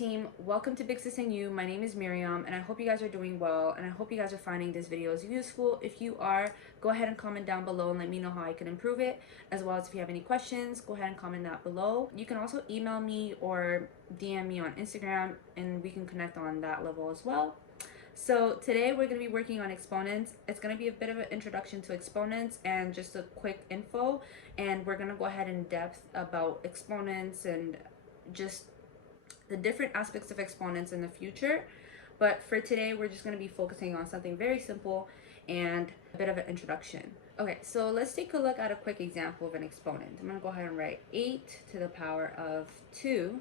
team, welcome to Big Sis and You. My name is Miriam and I hope you guys are doing well and I hope you guys are finding this video as useful. If you are, go ahead and comment down below and let me know how I can improve it, as well as if you have any questions, go ahead and comment that below. You can also email me or DM me on Instagram and we can connect on that level as well. So today we're going to be working on exponents. It's going to be a bit of an introduction to exponents and just a quick info, and we're going to go ahead in depth about exponents and just the different aspects of exponents in the future. But for today, we're just going to be focusing on something very simple and a bit of an introduction. Okay, so let's take a look at a quick example of an exponent. I'm going to go ahead and write 8 to the power of 2.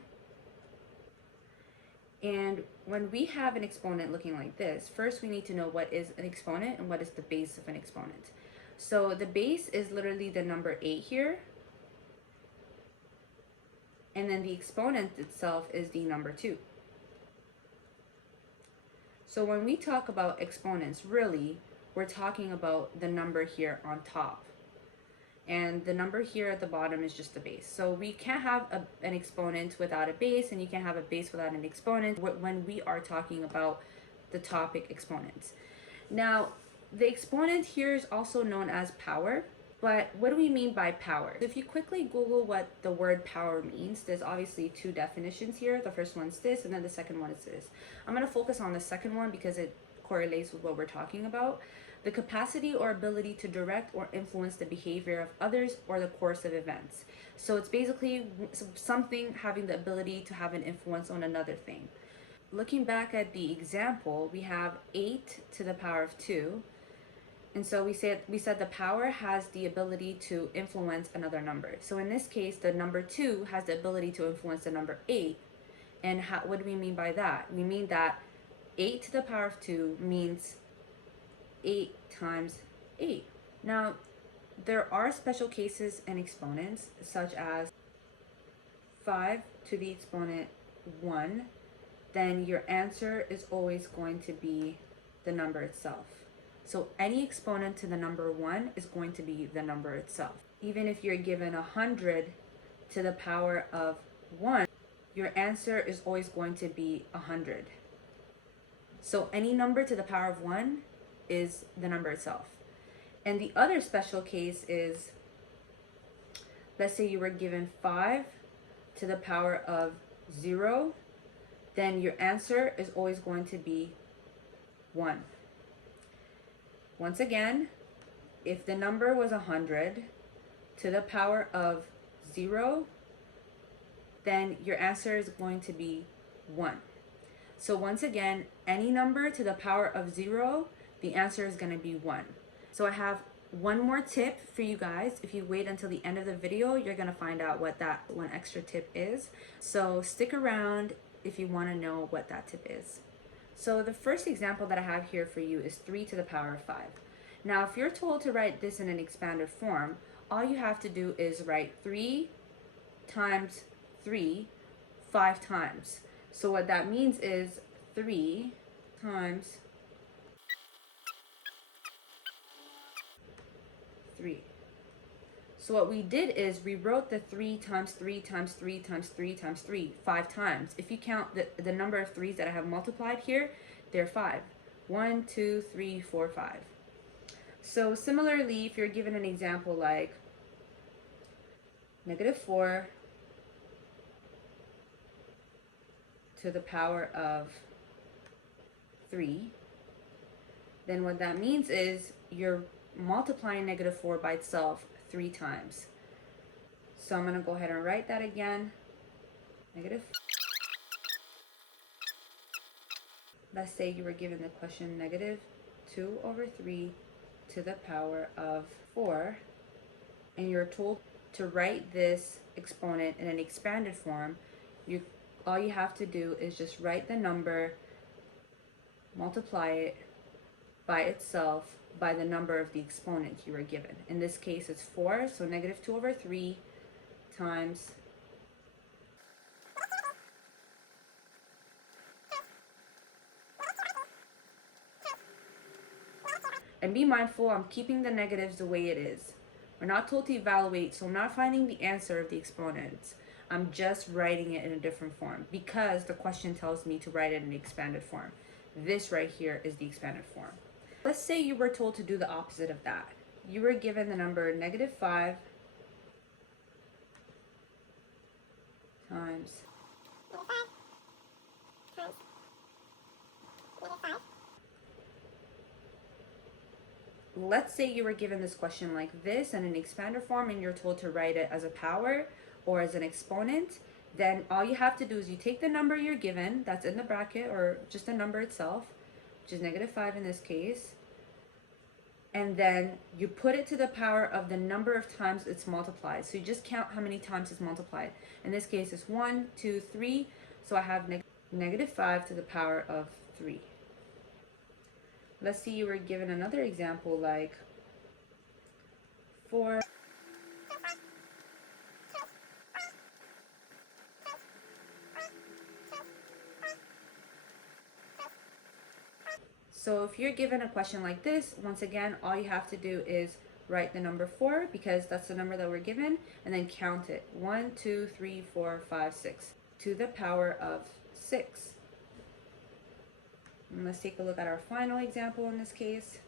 And when we have an exponent looking like this, first we need to know what is an exponent and what is the base of an exponent. So the base is literally the number 8 here. And then the exponent itself is the number 2. So when we talk about exponents, really, we're talking about the number here on top. And the number here at the bottom is just the base. So we can't have an exponent without a base, and you can't have a base without an exponent when we are talking about the topic exponents. Now, the exponent here is also known as power. But what do we mean by power? If you quickly Google what the word power means, there's obviously two definitions here. The first one's this, and then the second one is this. I'm going to focus on the second one because it correlates with what we're talking about. The capacity or ability to direct or influence the behavior of others or the course of events. So it's basically something having the ability to have an influence on another thing. Looking back at the example, we have 8 to the power of 2. And so we said the power has the ability to influence another number. So in this case, the number 2 has the ability to influence the number 8. And what do we mean by that? We mean that 8 to the power of 2 means 8 times 8. Now, there are special cases in exponents, such as 5 to the exponent 1. Then your answer is always going to be the number itself. So any exponent to the number 1 is going to be the number itself. Even if you're given 100 to the power of 1, your answer is always going to be 100. So any number to the power of 1 is the number itself. And the other special case is, let's say you were given 5 to the power of 0, then your answer is always going to be 1. Once again, if the number was 100 to the power of 0, then your answer is going to be 1. So once again, any number to the power of 0, the answer is going to be 1. So I have one more tip for you guys. If you wait until the end of the video, you're going to find out what that one extra tip is. So stick around if you want to know what that tip is. So the first example that I have here for you is 3 to the power of 5. Now, if you're told to write this in an expanded form, all you have to do is write 3 times 3 5 times. So what that means is 3 times 3. So what we did is we wrote the 3 times 3 times 3 times 3 times 3 5 times. If you count the number of 3's that I have multiplied here, they're 5. 1, 2, 3, 4, 5. So similarly, if you're given an example like -4 to the power of 3, then what that means is you're multiplying -4 by itself 3 times. So I'm going to go ahead and write that again. Let's say you were given the question -2 over 3 to the power of 4, and you're told to write this exponent in an expanded form. All you have to do is just write the number, multiply it by itself by the number of the exponent you were given. In this case, it's 4, so -2 over 3 times . And be mindful, I'm keeping the negatives the way it is. We're not told to evaluate, so I'm not finding the answer of the exponents. I'm just writing it in a different form because the question tells me to write it in the expanded form. This right here is the expanded form. Let's say you were told to do the opposite of that. You were given the number -5 times let's say you were given this question like this in an expander form and you're told to write it as a power or as an exponent, then all you have to do is you take the number you're given that's in the bracket or just the number itself, which is -5 in this case, and then you put it to the power of the number of times it's multiplied. So you just count how many times it's multiplied. In this case, it's 1, 2, 3. So I have -5 to the power of 3. Let's see, you were given another example like 4. So if you're given a question like this, once again, all you have to do is write the number 4 because that's the number that we're given, and then count it. 1, 2, 3, 4, 5, 6 to the power of 6. And let's take a look at our final example in this case.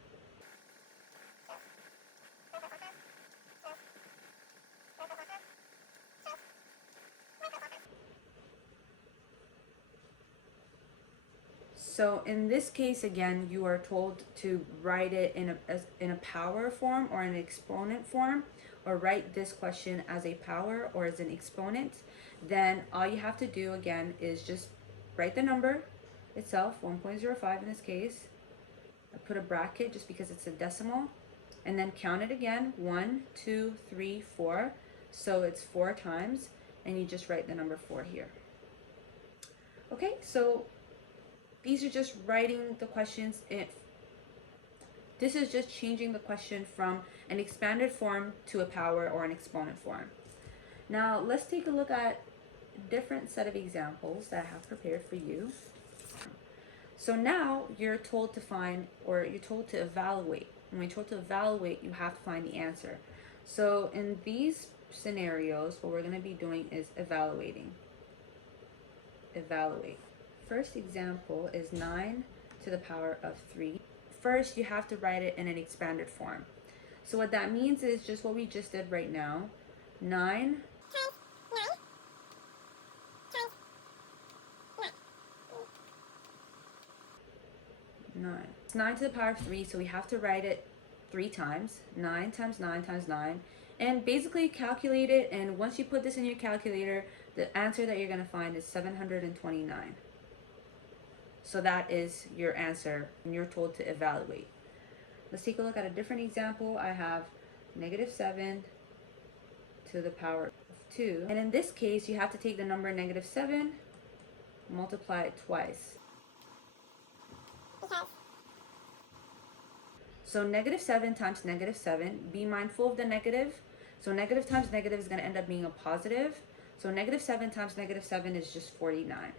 So in this case, again, you are told to write it in a power form or an exponent form, or write this question as a power or as an exponent. Then all you have to do again is just write the number itself, 1.05 in this case. I put a bracket just because it's a decimal, and then count it again, 1, 2, 3, 4. So it's 4 times, and you just write the number 4 here. Okay, so these are just writing the questions. This is just changing the question from an expanded form to a power or an exponent form. Now let's take a look at a different set of examples that I have prepared for you. So now you're told to find, or you're told to evaluate. When you're told to evaluate, you have to find the answer. So in these scenarios, what we're going to be doing is evaluating. Evaluate. First example is 9 to the power of 3. First, you have to write it in an expanded form. So what that means is just what we just did right now. 9 It's 9 to the power of 3, so we have to write it 3 times. 9 times 9 times 9. And basically calculate it, and once you put this in your calculator, the answer that you're going to find is 729. So that is your answer when you're told to evaluate. Let's take a look at a different example. I have -7 to the power of 2. And in this case, you have to take the number -7, multiply it twice. So -7 times -7, be mindful of the negative. So negative times negative is going to end up being a positive. So -7 times -7 is just 49.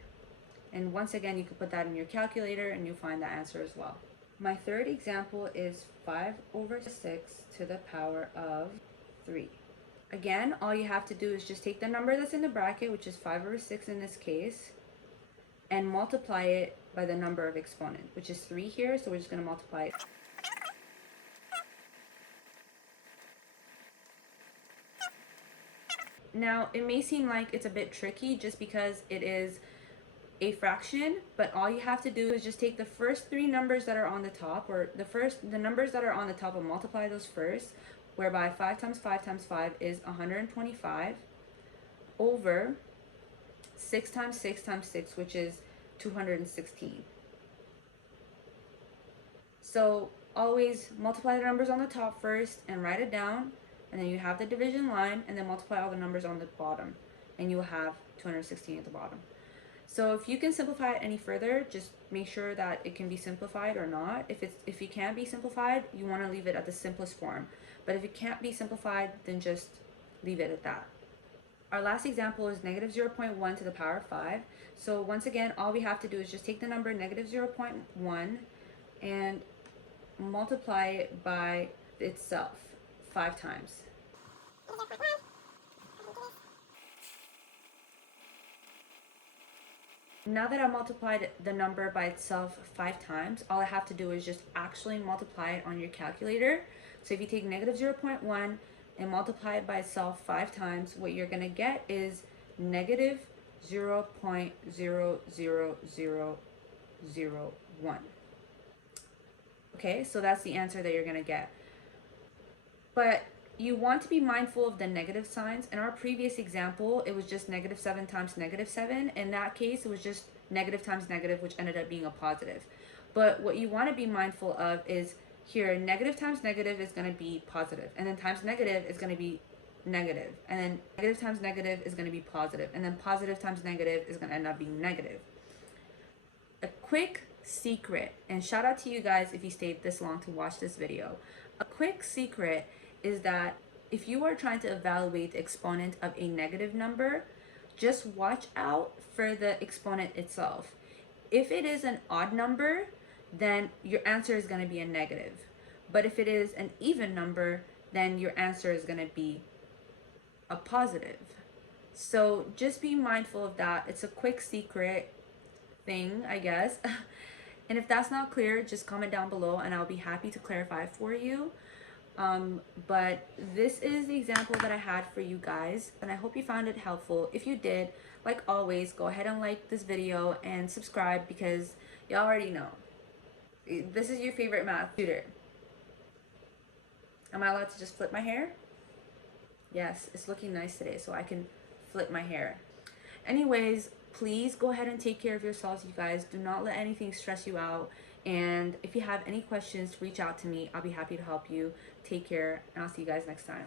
And once again, you can put that in your calculator and you'll find the answer as well. My third example is 5/6 to the power of 3. Again, all you have to do is just take the number that's in the bracket, which is 5/6 in this case, and multiply it by the number of exponent, which is 3 here, so we're just going to multiply it. Now, it may seem like it's a bit tricky just because it is a fraction, but all you have to do is just take the first 3 numbers that are on the top, or the numbers that are on the top, and multiply those first, whereby 5 times 5 times 5 is 125, over 6 times 6 times 6, which is 216. So always multiply the numbers on the top first and write it down, and then you have the division line, and then multiply all the numbers on the bottom, and you will have 216 at the bottom. So if you can simplify it any further, just make sure that it can be simplified or not. If it can't be simplified, you want to leave it at the simplest form. But if it can't be simplified, then just leave it at that. Our last example is -0.1 to the power of 5. So once again, all we have to do is just take the number -0.1 and multiply it by itself 5 times. Now that I multiplied the number by itself 5 times, all I have to do is just actually multiply it on your calculator. So if you take negative 0.1 and multiply it by itself 5 times, what you're going to get is negative 0.00001. Okay, so that's the answer that you're going to get. But you want to be mindful of the negative signs. In our previous example, it was just negative 7 times negative 7. In that case, it was just negative times negative, which ended up being a positive. But what you want to be mindful of is here, negative times negative is going to be positive, and then times negative is going to be negative, and then negative times negative is going to be positive, and then positive times negative is going to end up being negative. A quick secret, and shout out to you guys if you stayed this long to watch this video. A quick secret is that if you are trying to evaluate the exponent of a negative number, just watch out for the exponent itself. If it is an odd number, then your answer is going to be a negative. But if it is an even number, then your answer is going to be a positive. So just be mindful of that. It's a quick secret thing, I guess. And if that's not clear, just comment down below and I'll be happy to clarify for you. But this is the example that I had for you guys, and I hope you found it helpful. If you did, like always, go ahead and like this video and subscribe, because you already know this is your favorite math tutor. Am I allowed to just flip my hair? Yes, it's looking nice today, so I can flip my hair. Anyways, please go ahead and take care of yourselves, you guys. Do not let anything stress you out. And if you have any questions, reach out to me. I'll be happy to help you. Take care, and I'll see you guys next time.